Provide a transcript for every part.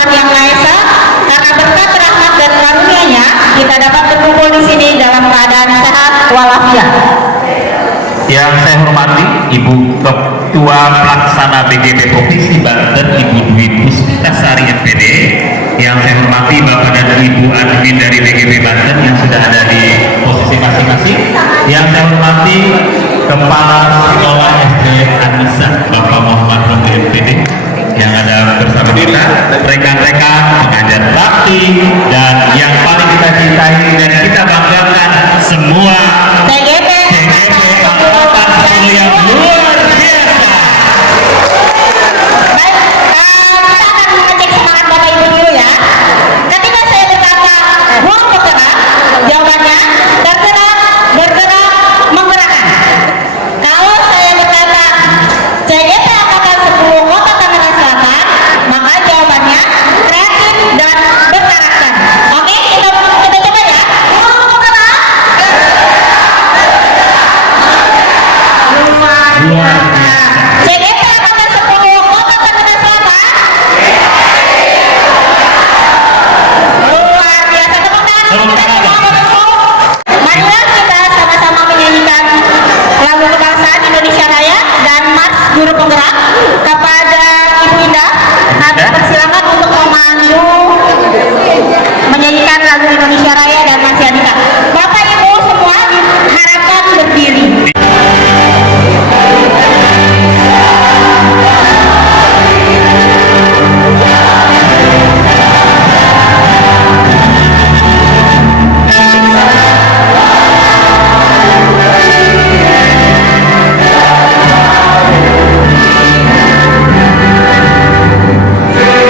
Tuhan Yang Maha Esa, karena berkat rahmat dan karunia-Nya kita dapat berkumpul di sini dalam keadaan sehat walafiat. Yang saya hormati Ibu Ketua Pelaksana BGP Provinsi Banten, Ibu Dwi Puspitasari MPD. Yang saya hormati Bapak dan Ibu admin dari BGP Banten yang sudah ada di posisi masing-masing. Yang saya hormati Kepala Sekolah SD Anissa Bapak Muhammad Romi MPD yang ada bersama kita, rekan-rekan pengajar bakti, dan yang paling kita cintai dan kita banggakan semua TGP angkatan 10 yang luar biasa. Baik, kita akan mengecek semangat Bapak Ibu dulu ya. Ketika saya berkata guru bergerak, jawabannya tergerak, bergerak, menggerakkan. Kalau saya berkata CGP Angkatan 10 Kota Tangerang Selatan, maka jawabannya kreatif dan berkarakter. Oke, kita coba ya. Guru bergerak. Luar biasa. CGP Angkatan 10 Kota Tangerang Selatan. Luar biasa. Tepuk tangan. Marilah kita sama-sama menyanyikan lagu kebangsaan Indonesia Raya dan Mars Guru Penggerak. Kepada Ibu Indah, kami persilakan untuk memandu menyanyikan lagu Indonesia Raya dan Marsianika. Bapak Ibu semua diharapkan berdiri.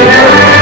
Indonesia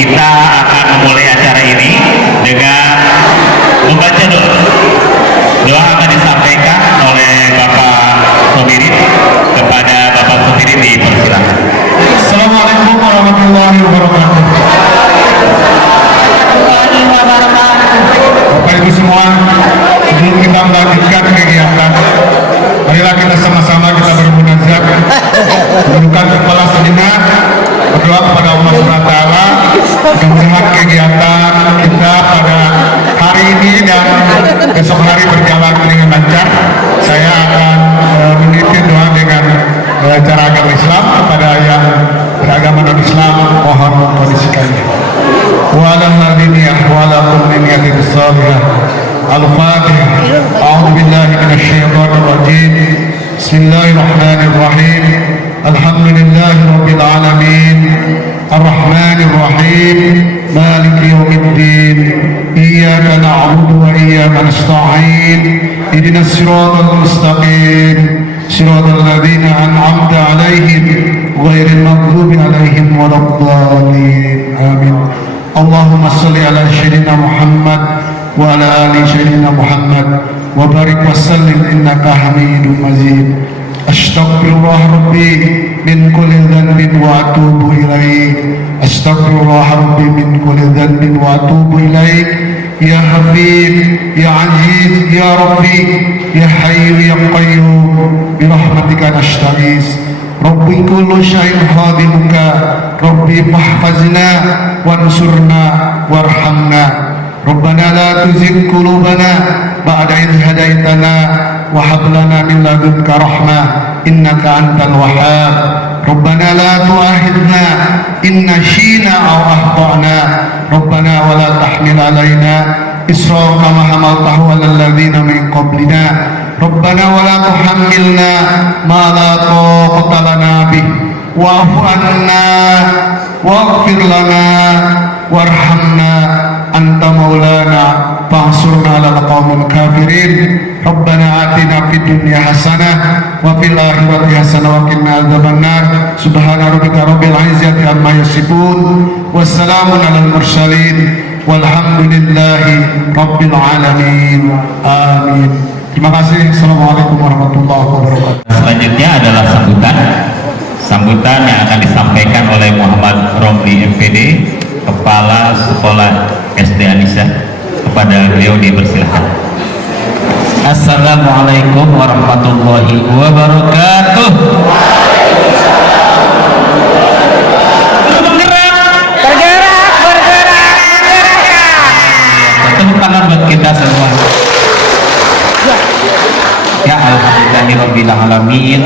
kita akan memulai acara ini dengan membaca doa. Doa akan disampaikan oleh Bapak Sobirin. Kepada Bapak Sobirin dipersilakan. Assalamualaikum warahmatullahi wabarakatuh. Bapak Ibu semua, sebelum kita melanjutkan kegiatan, marilah kita sama-sama kita bermunajat, menundukkan kepala sejenak, berdoa kepada Allah SWT. Mudah-mudahan kegiatan kita pada hari ini dan besok hari berjalan dengan lancar. Saya akan memimpin doa dengan cara agama Islam kepada yang beragama non-Islam, mohon kondisikannya. Wa ala hadiniyah wa ala kulli niyatin salihah. Al-Fatihah. A'udzu billahi minasy syaithanir rajim. Bismillahirrahmanirrahim. Alhamdulillahi rabbil alamin. Ar-Rahmanir Rahim. Maliki yaumiddin. Iyyaka na'budu wa iyyaka nasta'in. Ihdinas siratal mustaqim. Siratal ladzina an'amta 'alaihim ghairil maghdubi 'alaihim waladdallin. Amin. Allahumma shalli ala sayyidina Muhammad wa ala ali sayyidina Muhammad wa barik wa sallim innaka Hamidum Majid. Astaghfirullah rabbi min kulli dhanbin wa atubu ilaik. Astaghfirullah rabbi min kulli dhanbin wa atubu ilaik. Ya Habib, Ya Aziz, Ya Rabbi, Ya Hayyu, Ya Qayyum, birahmatika nastaghis. Rabbi kullu syai'in khadimuka, Rabbi fahfazna wansurna warhamna. Rabbana la tuzigh qulubana ba'da idh hadaitana wa hab lana min ladunka rahmah innaka antal wahhab. Rabbana la tu'akhidhna in nashina aw akhtana. Rabbana wa la tahmil alaina isra kama hamaltahu 'alal ladzina min qablina. Rabbana wa la tuhammilna ma la taqata lana bih wa'fu 'anna waghfir lana warhamna anta maulana fansurna 'alal qaumil kafirin. Rabbana atina fid dunya hasanah wa fil akhirati hasanah wa qina adzabannar. Subhana rabbika rabbil izzati amma yasifun wassalamun 'alal mursalin walhamdulillahi rabbil alamin. Amin. Terima kasih. Assalamualaikum warahmatullahi wabarakatuh. Selanjutnya adalah sambutan yang akan disampaikan oleh Muhammad Romli MPD, Kepala Sekolah SD Anisa. Kepada beliau dipersilahkan. Assalamualaikum warahmatullahi wabarakatuh. Bergerak. Tepuk tangan buat kita semua. Ya alhamdulillahirabbil alamin.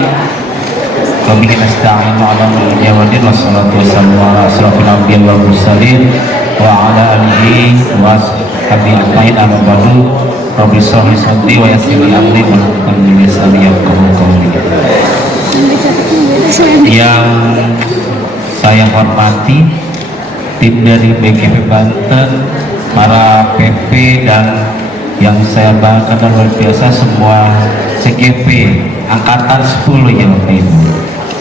Wa bihi nasta'inu 'ala al-umuri wad-din wassalatu wassalamu ala asrofil anbiya'i wal mursalin wa ala alihi wa sahbihi ajma'in amma ba'du. Rabbi shrah li sadri wa yassir li amri wahlul 'uqdatam min lisani yafqahu qawli. Yang saya hormati tim dari BGP Banten, para PP dan yang saya banggakan dan luar biasa semua CGP angkatan 10 ya Bapak Ibu,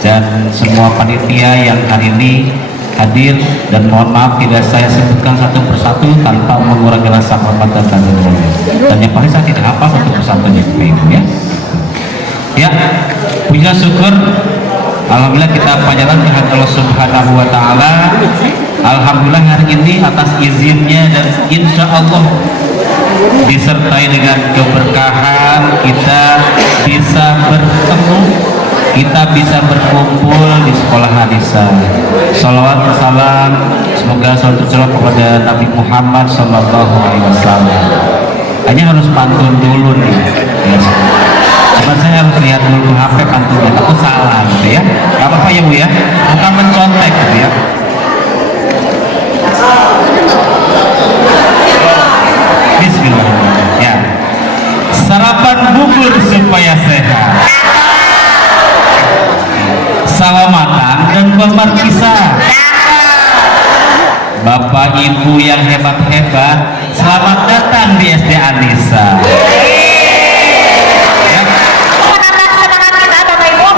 dan semua panitia yang hari ini hadir, dan mohon maaf tidak saya sebutkan satu persatu tanpa mengurangi rasa hormat dan tanggung jawab. Dan yang paling saya tidak hafal satu persatunya Bapak Ibu ya. Ya, puji syukur alhamdulillah kita panjatkan kehadirat Allah Subhanahu wa taala. Alhamdulillah hari ini atas izinnya dan insya Allah disertai dengan keberkahan kita bisa bertemu, kita bisa berkumpul di sekolah Anisa. Salawat dan salam semoga selalu tercurah kepada Nabi Muhammad Sallallahu Alaihi Wasallam. Hanya harus pantun dulu nih ya. Cuma saya harus lihat dulu HP pantunnya, takut salah gitu ya. Gak apa-apa ya Bu ya, bukan mencontek gitu ya. Bismillahirrahmanirrahim ya. Sarapan bubur supaya sehat, salam matang dan babar kisah. Bapak Ibu yang hebat-hebat, selamat datang di SD Anisa. Semangat kita Bapak Ibu.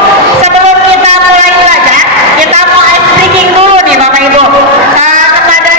Sebelum kita mulai belajar, kita mau ice breaking dulu nih Bapak Ibu. Kepada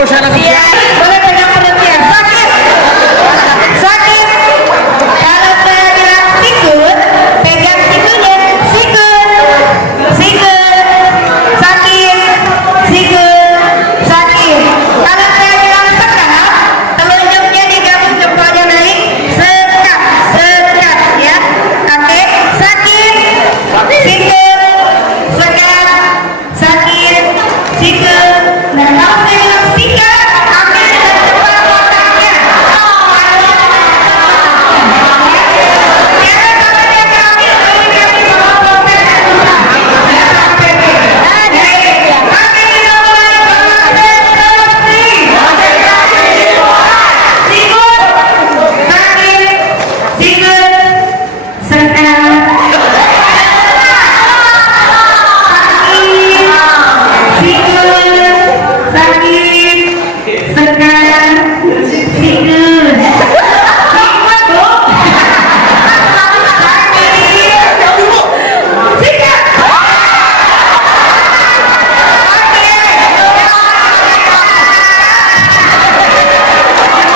Siap. Boleh pegang perutnya. Sakit. Sakit. Kalau saya bilang sikut, pegang sikunya. Sikut. Sikut. Sakit. Sikut. Sakit. Kalau saya bilang sekat, telunjuknya digabung jempolnya naik. Sekat. Sekat ya. Oke. Sakit. Sikut. Sekat. Sakit. Sikut. Nah, kalau saya bilang sikat, ambil dengan cepat kotaknya. Jangan sampai dia ambil, kami sama kotak. Sampai dia. Nah, jadi, kami kita mulai konsentrasi. Sikut, sakit, sikut, sekat.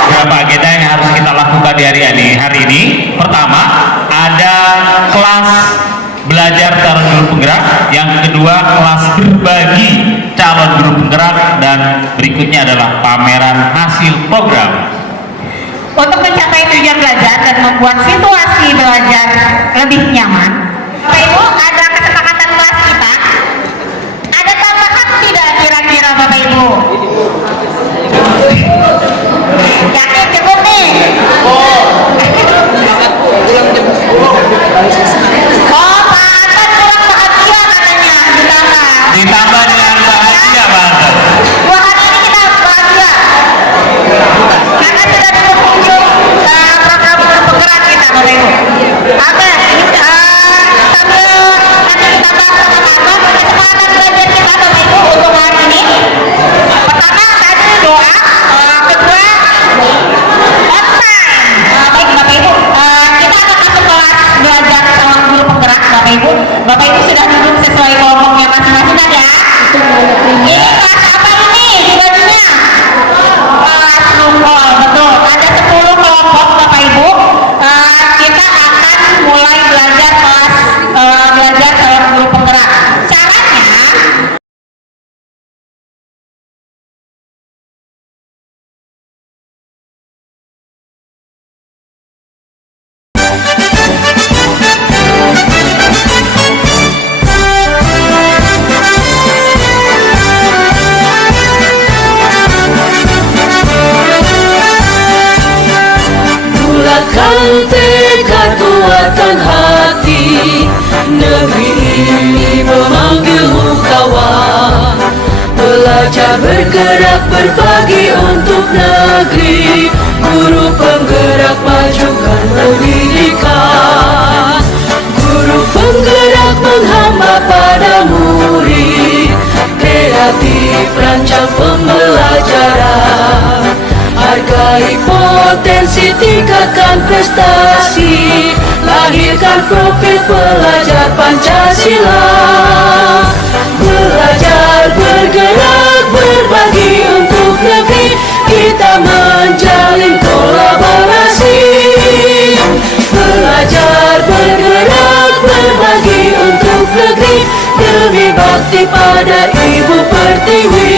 Beberapa agenda yang harus kita lakukan di hari ini. Pertama, ada kelas belajar calon guru penggerak. Yang kedua, kelas berbagi calon guru penggerak. Dan berikutnya adalah pameran hasil program. Untuk mencapai tujuan belajar dan membuat situasi belajar lebih nyaman, Bapak Ibu, ada kesepakatan kelas kita. Ada tambahan tidak kira-kira Bapak Ibu? Yakin cukup nih? Oh, Pak Anton kurang bahagia katanya ditambah. Ditambah dengan bahagia, Pak Anton. Dua hari ini kita harus bahagia. Karena sudah berkunjung program guru penggerak kita, Bapak Ibu. Oke, sambil nanti kita bahas sama-sama kesempatan belajar kita, Bapak Ibu, untuk hari ini. Pertama tadi doa, kedua on time. Baik Bapak Ibu, kita akan masuk kelas belajar calon guru penggerak, Bapak Ibu. Bapak Ibu sudah duduk sesuai kelompoknya masing-masing kan ya? Ini kelas apa ini dibaginya? Kelas rungkol, betul. Ada 10 kelompok Bapak Ibu. Kita akan mulai belajar kelas belajar calon guru penggerak. Caranya bulatkan tekad, kuatkan hati. Negeri ini memanggilmu kawan. Belajar, bergerak, berbagi untuk negeri. Guru penggerak, majukan pendidikan. Guru penggerak menghamba pada murid. Kreatif, rancang pembelajaran. Hargai potensi, tingkatkan prestasi. Lahirkan profil pelajar Pancasila. Belajar, bergerak, berbagi untuk negeri. Kita menjalin kolaborasi. Belajar, bergerak, berbagi untuk negeri. Demi bakti pada Ibu Pertiwi.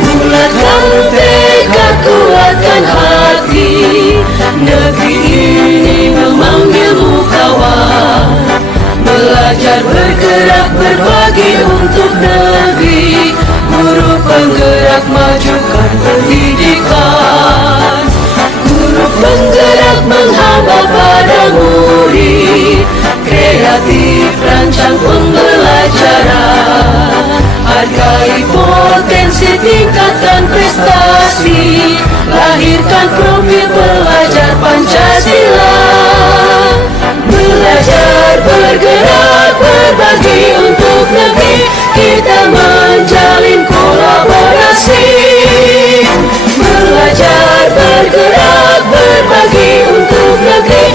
Bulatkan tekad, kuatkan hati. Negeri ini memanggilmu kawan. Belajar, bergerak, berbagi untuk negeri. Guru penggerak, majukan pendidikan. Guru penggerak menghamba pada murid. Kreatif, rancang pembelajaran. Hargai potensi, tingkatkan prestasi. Lahirkan profil pelajar Pancasila. Belajar, bergerak, berbagi untuk negeri. Kita menjalin kolaborasi. Belajar, bergerak, berbagi untuk negeri.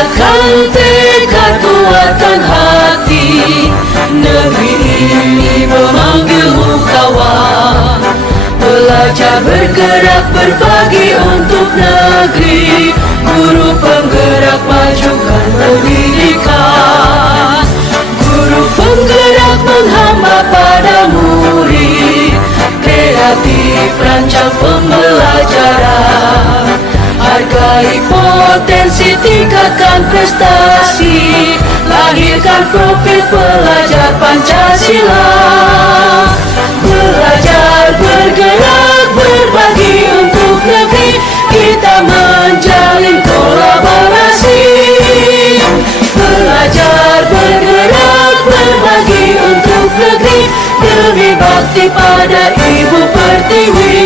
Bulatkan tekad kuatkan hati, negeri ini memanggilmu kawan. Belajar bergerak berbagi untuk negeri, guru penggerak majukan pendidikan. Guru penggerak menghamba pada murid, kreatif rancang pembelajaran. Hargai potensi, tingkatkan prestasi, lahirkan profil pelajar Pancasila. Belajar, bergerak, berbagi untuk negeri, kita menjalin kolaborasi. Belajar, bergerak, berbagi untuk negeri, demi bakti pada Ibu Pertiwi.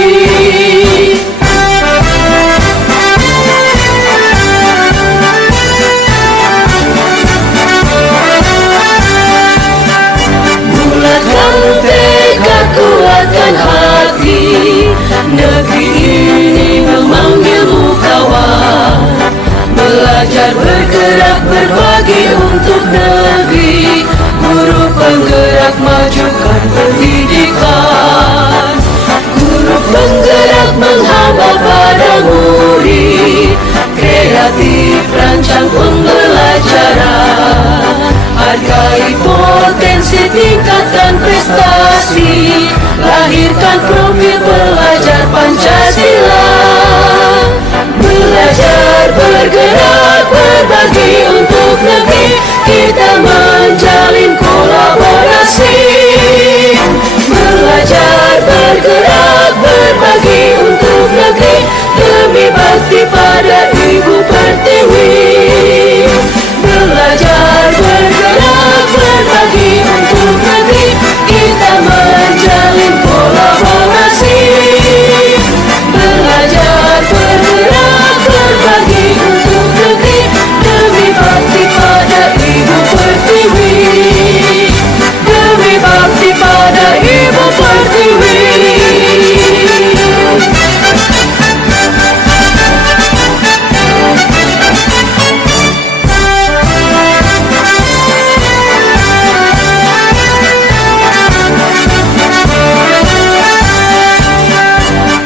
Bulatkan tekad, kuatkan hati, negeri ini memanggilmu kawan. Belajar, bergerak, berbagi untuk negeri, guru penggerak majukan pendidikan. Guru penggerak menghamba pada murid, kreatif rancang pembelajaran. Hargai potensi, tingkatkan prestasi, lahirkan profil pelajar Pancasila. Belajar, bergerak, berbagi untuk negeri, kita menjalin kolaborasi. Belajar, bergerak, berbagi untuk negeri, demi bakti pada Ibu Pertiwi. Belajar, bergerak, berbagi untuk negeri, kita menjalin kolaborasi. Belajar, bergerak, berbagi untuk negeri, demi bakti pada Ibu Pertiwi. Demi bakti pada Ibu Pertiwi.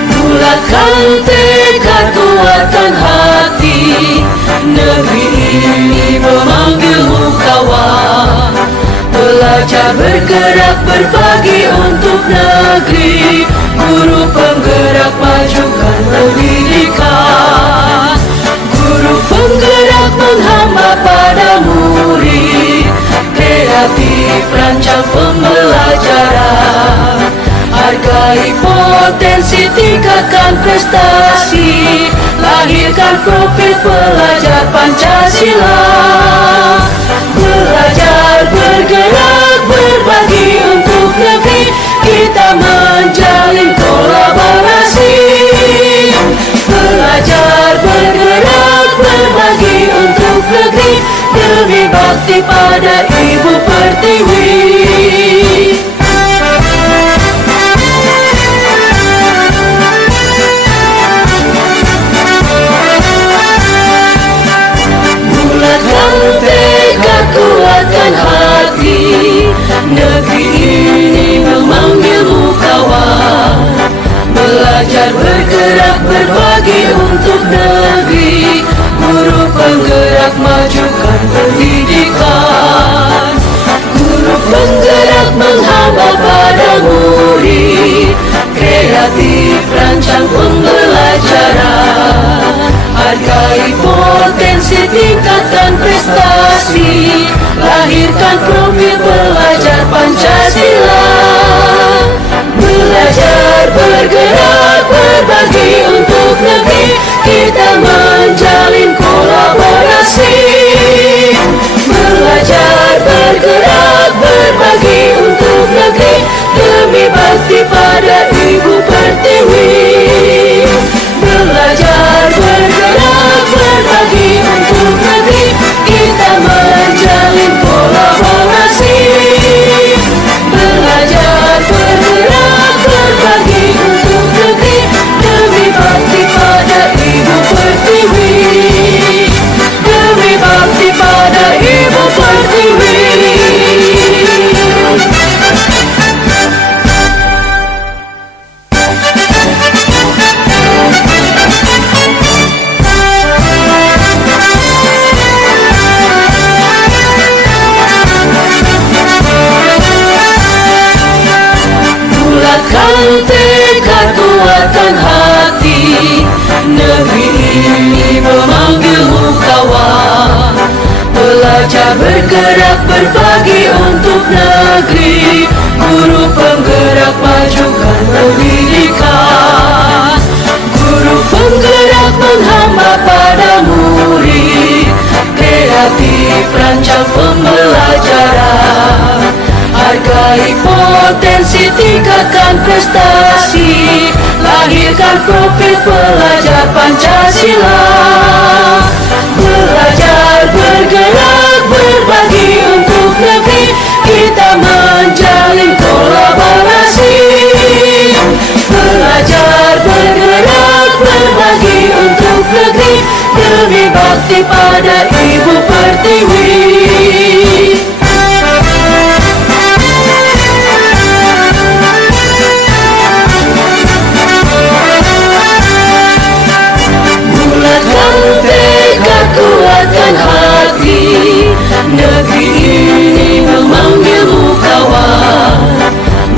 Bulatkan tekad, kuatkan hati, negeri ini memanggilmu kawan. Belajar, bergerak, berbagi untuk negeri, guru penggerak majukan pendidikan. Guru penggerak menghamba pada murid, kreatif rancang pembelajaran. Hargai potensi, tingkatkan prestasi, lahirkan profil pelajar Pancasila. Belajar, bergerak, berbagi untuk negeri, kita menjalin kolaborasi. Belajar, bergerak, berbagi untuk negeri, demi bakti pada Ibu Pertiwi. Bulatkan tekad, kuatkan hati, negeri ini memanggilmu kawan. Belajar, bergerak, berbagi untuk negeri, guru penggerak majukan pendidikan. Guru penggerak menghamba pada murid, kreatif rancang pembelajaran. Hargai potensi, tingkatkan prestasi, lahirkan profil pelajar Pancasila. Belajar, bergerak, berbagi untuk negeri, kita menjalin kolaborasi. Belajar, bergerak, berbagi untuk negeri, demi bakti pada Ibu Pertiwi. Belajar, bergerak, berbagi untuk negeri, kita menjalin kolaborasi. Belajar, bergerak, berbagi untuk negeri, demi bakti pada Ibu Pertiwi. Belajar bergerak berbagi untuk negeri, guru penggerak majukan pendidikan. Guru penggerak menghamba pada murid, kreatif rancang pembelajaran. Hargai potensi, tingkatkan prestasi, lahirkan profil pelajar Pancasila. Belajar bergerak berbagi untuk negeri, kita menjalin kolaborasi. Belajar bergerak berbagi untuk negeri, demi bakti pada Ibu Pertiwi. Bulatkan tekad, kuatkan hati, negeri ini memanggilmu kawan.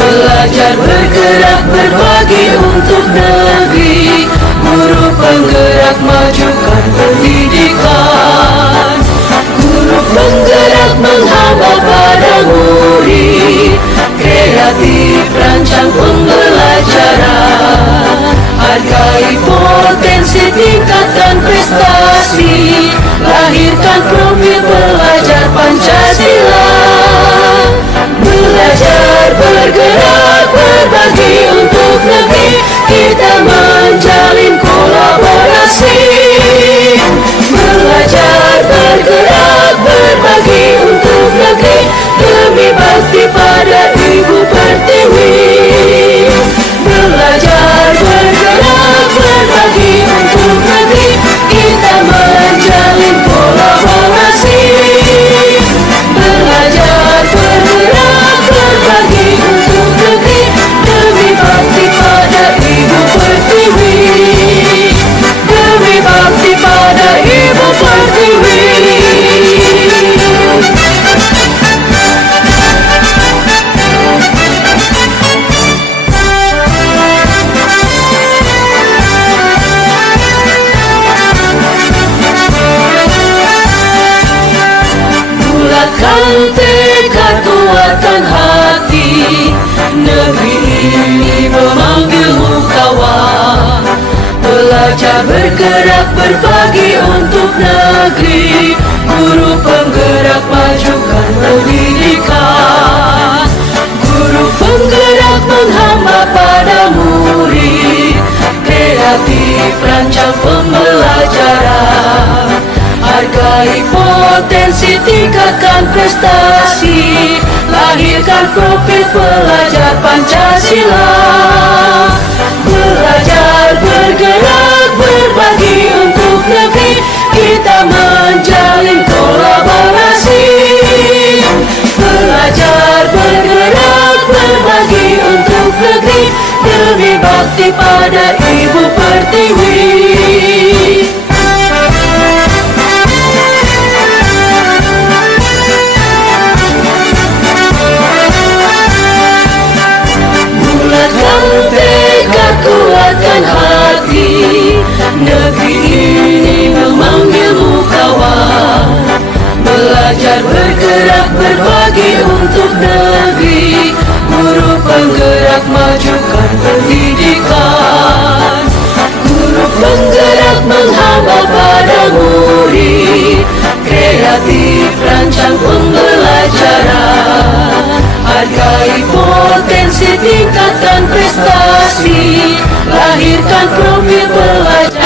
Belajar bergerak berbagi untuk negeri, guru penggerak majukan pendidikan. Guru penggerak menghamba pada murid, kreatif rancang pembelajaran. Hargai potensi, tingkatkan prestasi, lahirkan profil pelajar Pancasila. Belajar bergerak berbagi untuk negeri, kita menjalin kolaborasi. Belajar bergerak berbagi untuk negeri, demi bakti pada Ibu Pertiwi. Belajar bergerak berbagi untuk negeri, kita menjalin kolaborasi. Belajar bergerak berbagi untuk negeri, demi bakti pada Ibu Pertiwi. Demi bakti pada Ibu Pertiwi. Bulatkan tekad, kuatkan hati, negeri ini memanggilmu kawan. Belajar bergerak berbagi untuk negeri, guru penggerak majukan pendidikan. Guru penggerak menghamba pada murid, kreatif rancang pembelajaran. Hargai potensi, tingkatkan prestasi, lahirkan profil pelajar Pancasila. Belajar bergerak berbagi untuk negeri, kita menjalin kolaborasi. Belajar bergerak berbagi untuk negeri, demi bakti pada Ibu Pertiwi. Bulatkan tekad, kuatkan hati, negeri ini memanggilmu kawan. Belajar bergerak berbagi untuk negeri, guru penggerak majukan pendidikan. Guru penggerak menghamba pada murid, kreatif rancang pembelajaran. Hargai potensi, tingkatkan prestasi, lahirkan profil pelajar.